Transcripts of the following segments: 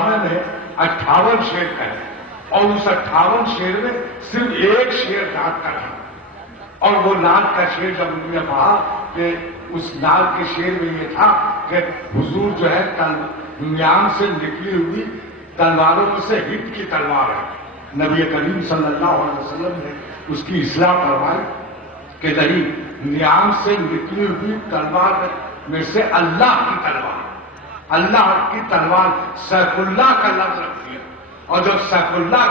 समय में 58 शेर कहे और उस 58 शेर में सिर्फ एक शेर नाग का था। और वो नाग का शेर जब उन्होंने कहा कि उस नाग के शेर में ये था कि हुजूर जो है म्यान से निकली हुई तलवारों में से हिट की तलवार है। नबी करीम सल्लल्लाहु अलैहि वसल्लम ने उसकी इस्लाह करवाई कि नहीं, म्यान से निकली हुई तलवार में से अल्लाह की तलवार, अल्लाह की तलवार सैफुल्लाह का लफ्ज रख दिया। और जब सैफुल्लाह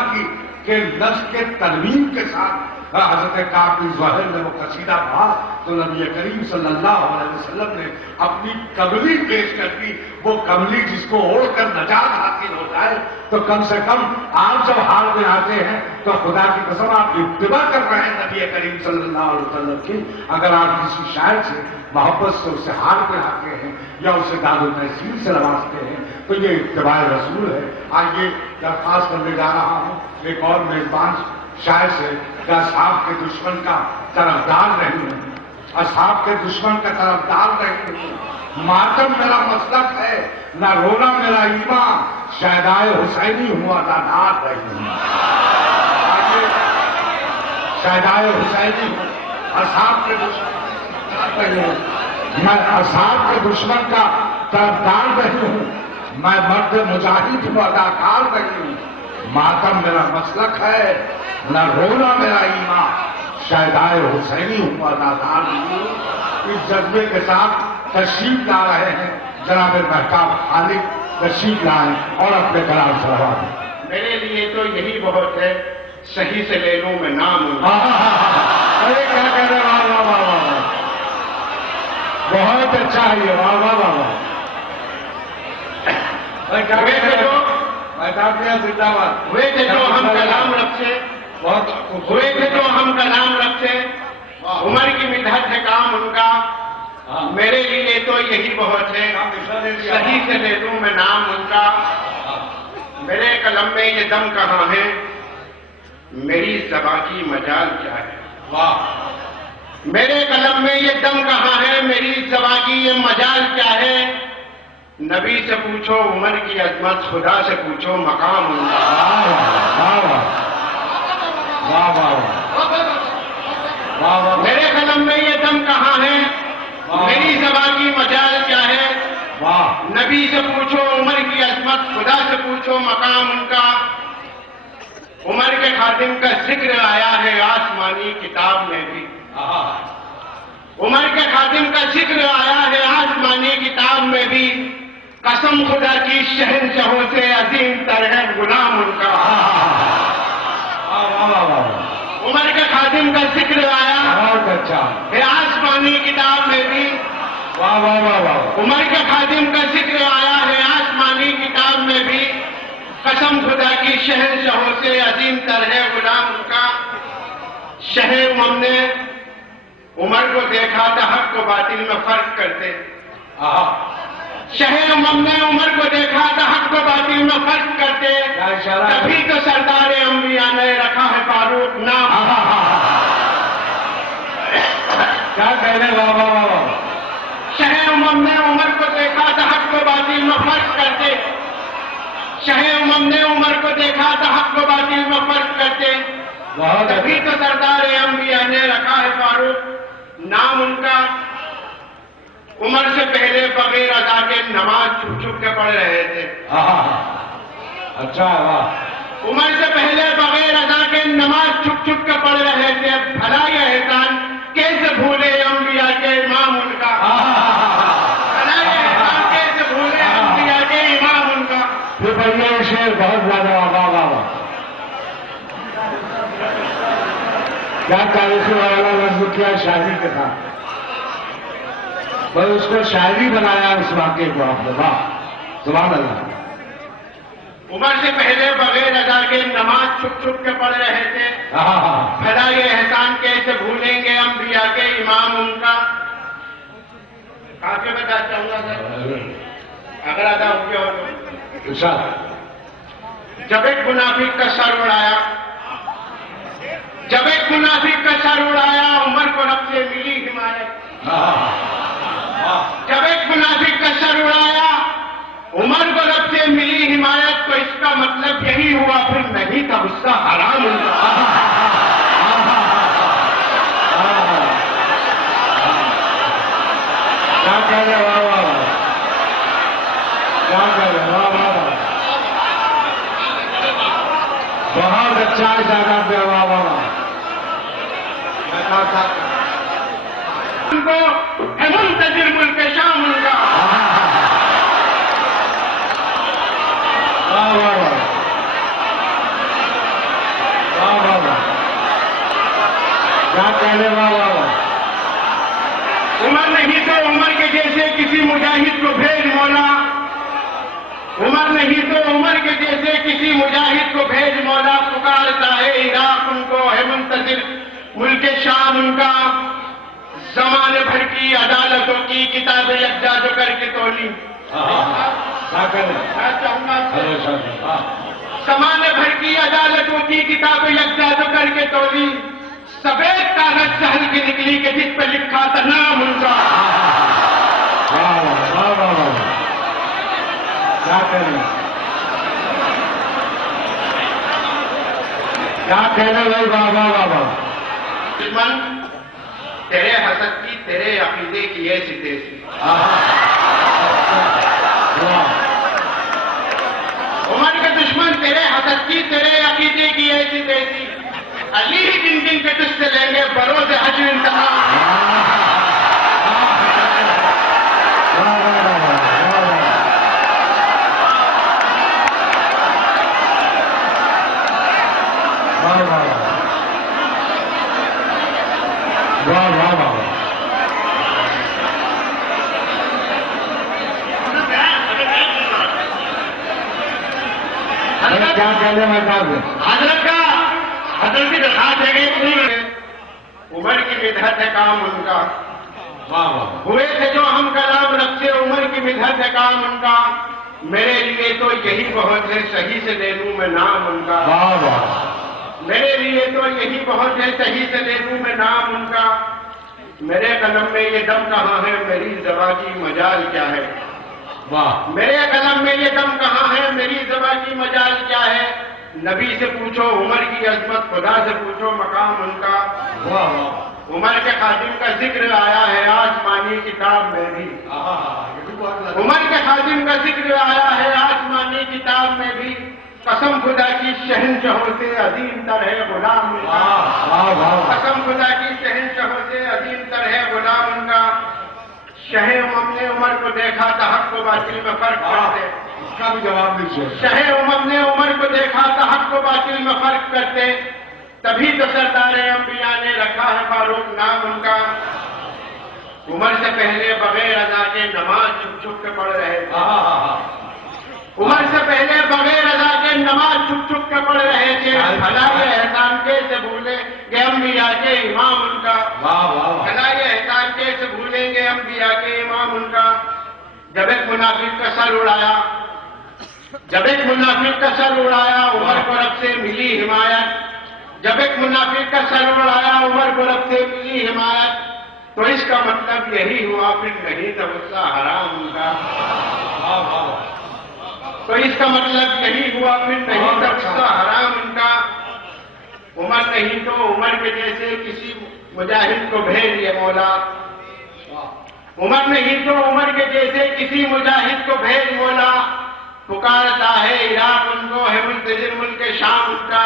के लफ्ज के तरमीम के साथ हजरत काब बिन ज़ुहैर ने वो कसीदा पढ़ा तो नबी करीम सल्लल्लाहु अलैहि वसल्लम ने अपनी कमली पेश कर दी। वो कमली जिसको ओढ़कर नजात हासिल हो जाए, तो कम से कम आप जब हाल में आते हैं तो खुदा की कसम आप इत्तिबा कर रहे हैं नबी करीम सल्लल्लाहु अलैहि वसल्लम की। अगर आप किसी शायर से मोहब्बत से उससे हाल में आते हैं या उसे दादो तहसील से नवाजते हैं तो ये इत्तिबा रसूल है। आइए दरख्वास्त करने जा रहा हूँ एक और मेजबान शायर से कि असहाब के दुश्मन का तरफदार नहीं हूं, असहाब के दुश्मन का तरफदार नहीं हूं। मातम मेरा मसलक है, ना रोना मेरा ईमान, शायदाए हुसैनी हूं अदादार नहीं हूं। शायदाए हुसैनी हूं, असहाब के दुश्मन नहीं हूं। मैं असहाब के दुश्मन का तरफदार नहीं हूं। मैं मर्द मुजाहिद हूं अदाकार नहीं हूं। मातम मेरा मसलक है, न रोना मेरा ईमान, शायदाए हुसैनी हूं अदादार नहीं हूं। इस जज्बे के साथ तशरीफ ला रहे हैं जनाब महताब खालिद, तशरीफ लाएं और अपने कलाम सलवा दें। मेरे लिए तो यही बहुत है, सही से ले लूं मैं नाम। अरे क्या कह रहे, वाह वाह वाह वाह, बहुत अच्छा है ये, वाह वाह वाह वाह। क्या कह रहे हो महताब भैया, जिंदाबाद। हुए थे जो हम कलाम रखे, हुए थे जो हम कलाम रखे, उमर की मिदहत है काम उनका, मेरे लिए तो यही बहुत है, सही से ले लूं मैं नाम उनका। मेरे कलम में ये दम कहाँ है, मेरी ज़बां की मजाल क्या है। वाह। मेरे कलम में ये दम कहाँ है, मेरी ज़बां की ये मजाल क्या है। नबी से पूछो उमर की अजमत, खुदा से पूछो मकाम उनका। मेरे कलम में ये दम कहाँ है, मेरी ज़बां की मजाल क्या है। नबी से पूछो उमर की अजमत, खुदा से पूछो मकाम उनका। उमर के खातिम का जिक्र आया है आसमानी किताब में भी। उमर के खातिम का जिक्र आया है आसमानी किताब में भी। कसम खुदा की शहंशाहों से अजीम तर है गुलाम उनका। उमर के खातिम का जिक्र आया है आसमानी किताब में भी। उमर के खातिम का जिक्र आया है आसमानी किताब में भी। कसम खुदा की शहंशाहों से अजीम तर है गुलाम उनका। शहर हमने उमर को देखा था हक को बातिल में फर्क करते। शहर हमने उमर को देखा था हक को बातिल में फर्क करते। तभी तो सरदार अंबिया ने रखा है फारूक नाम। क्या कह रहे बाबा। शहर हमने उमर को देखा था हक को बातिल में फर्क करते। शहर हमने उमर को देखा था हक को बातिल में फर्क करते। तभी तो सरदार अंबिया ने रखा है फारूक नाम उनका। उमर से पहले बगैर अदा के नमाज छुप छुप के पढ़ रहे थे। अच्छा, वाह। उमर से पहले बगैर अदा के नमाज छुप छुप के पढ़ रहे थे। भला यह एहसान कैसे भूले अंबिया के इमाम उनका। भला यह एहसान कैसे भूले अंबिया के इमाम उनका। ये शेर बहुत ज्यादा वाह। क्या तारीखी वाला लफ्ज किया शायरी के साथ, बस उसको शायरी बनाया उस वाक़े को आपने। वाह, सुभान अल्लाह। उमर से पहले बगैर अदा के नमाज छुप छुप के पढ़ रहे थे। भला ये एहसान कैसे भूलेंगे अंबिया के इमाम उनका। काफी बता चाहूंगा सर, अगर अदा हो गया हो। जब एक मुनाफिक का सर उड़ाया, जब एक मुनाफिक का सर उड़ाया, उमर को रब से मिली हिमायत। जब एक मुनाफिक का सर उड़ाया, उमर को रब से मिली हिमायत। चाय ज्यादा पे वाह वाह वाह उनको मुंतजिर मुल्क शाम उनका वाह वाह वाह वाह वाह वाह क्या कहने वाह वाह वाह उमर नहीं तो उमर के जैसे किसी मुजाहिद को भेज मौला, उमर नहीं तो उमर के जैसे किसी मुजाहिद को भेज मौला, पुकारता है इराक उनको है मुंतजिर मुल्क शाम उनका, जमाने भर की अदालतों की किताबें यकजा जो करके तोली। मैं चाहूंगा जमाने भर की अदालतों की किताबें यकजा जो करके तोली, सफेद कागज चहल की निकली कि जिस पे लिखा था नाम उनका। क्या कहने क्या कहने भाई वाह वाह वाह वाह दुश्मन तेरे हसद की तेरे अकीदे की ऐसी तेजी, उमर के दुश्मन तेरे हसद की तेरे अकीदे की ऐसी तेजी, अली ही किन किन के तुझसे लेंगे बरोज़ हश्र इंतकाम। क्या कहने में हजरत की दरखास्त है कि उमर की मिदहत है काम उनका, हुए थे जो हम कलाम रखते उमर की मिदहत है काम उनका, मेरे लिए तो यही बहुत है सही से ले लूं मैं नाम उनका, मेरे लिए तो यही बहुत है सही से ले लूं मैं नाम उनका, मेरे कलम में ये दम कहाँ है मेरी ज़बां की मजाल क्या है, मेरे कलम में ये दम कहाँ है मेरी ज़बां की मजाल क्या है, नबी से पूछो उमर की अजमत खुदा से पूछो मकाम उनका, उमर के खादिम का जिक्र आया है आसमानी किताब में भी, उमर के खादिम का जिक्र आया है आसमानी किताब में भी, कसम खुदा की शहनशाहों से अजीम तर है गुलाम उनका, कसम खुदा की शहनशाहों से अजीम तर है गुलाम उनका, शहे उमम ने उमर को देखा था हक को बातिल में फर्क करते, इसका भी जवाब दीजिए। शहे उमम ने उमर को देखा था हक को बातिल में फर्क करते, तभी तो सरदारे अंबिया ने रखा है फारूक नाम उनका, उमर से पहले बगैर अदा के नमाज छुप छुप के पढ़ रहे थे, उमर से पहले बगैर अदा के नमाज छुप छुप के पढ़ रहे थे, भलाई एहसान कैसे भूलेंगे अंबिया के इमाम उनका, भलाई एहसान कैसे भूलेंगे अंबिया के इमाम उनका, जब एक मुनाफिक का सर उड़ाया, जब एक मुनाफिक का सर उड़ाया उमर को रब से मिली हिमायत, जब एक मुनाफिक का सर उड़ाया उमर को रब से मिली हिमायत, तो इसका मतलब यही हुआ फिर नहीं था गुस्सा हराम उनका, तो इसका मतलब यही हुआ फिर नहीं था गुस्सा हराम उनका, उमर नहीं तो उमर के जैसे किसी मुजाहिद को भेज ये मौला, उमर नहीं तो उमर के जैसे किसी मुजाहिद को भेज मौला, पुकारता है इराक उनको है मुंतजिर मुल्क शाम उनका,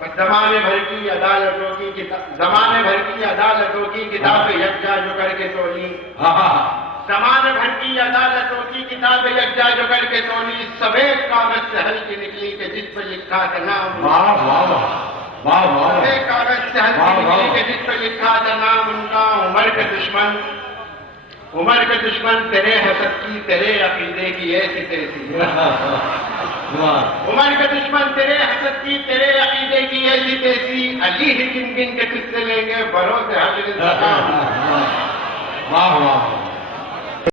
और जमाने भर की अदालतों की किताबें यकजा जो करके तोली, जमाने भर की अदालतों की किताबें यकजा जो करके तोली, सफेद कागज चहल की निकली के जिस पर लिखा था नाम, सफेद कागज चहल की निकली के जिस पर लिखा था नाम उनका, उमर के दुश्मन तेरे हसद की तेरे अकीदे की ऐसी तैसी, उमर के दुश्मन तेरे हसद की तेरे अकीदे की ऐसी तैसी, अली ही किन किन के किस्से लेंगे बरोज़ हश्र इंतकाम।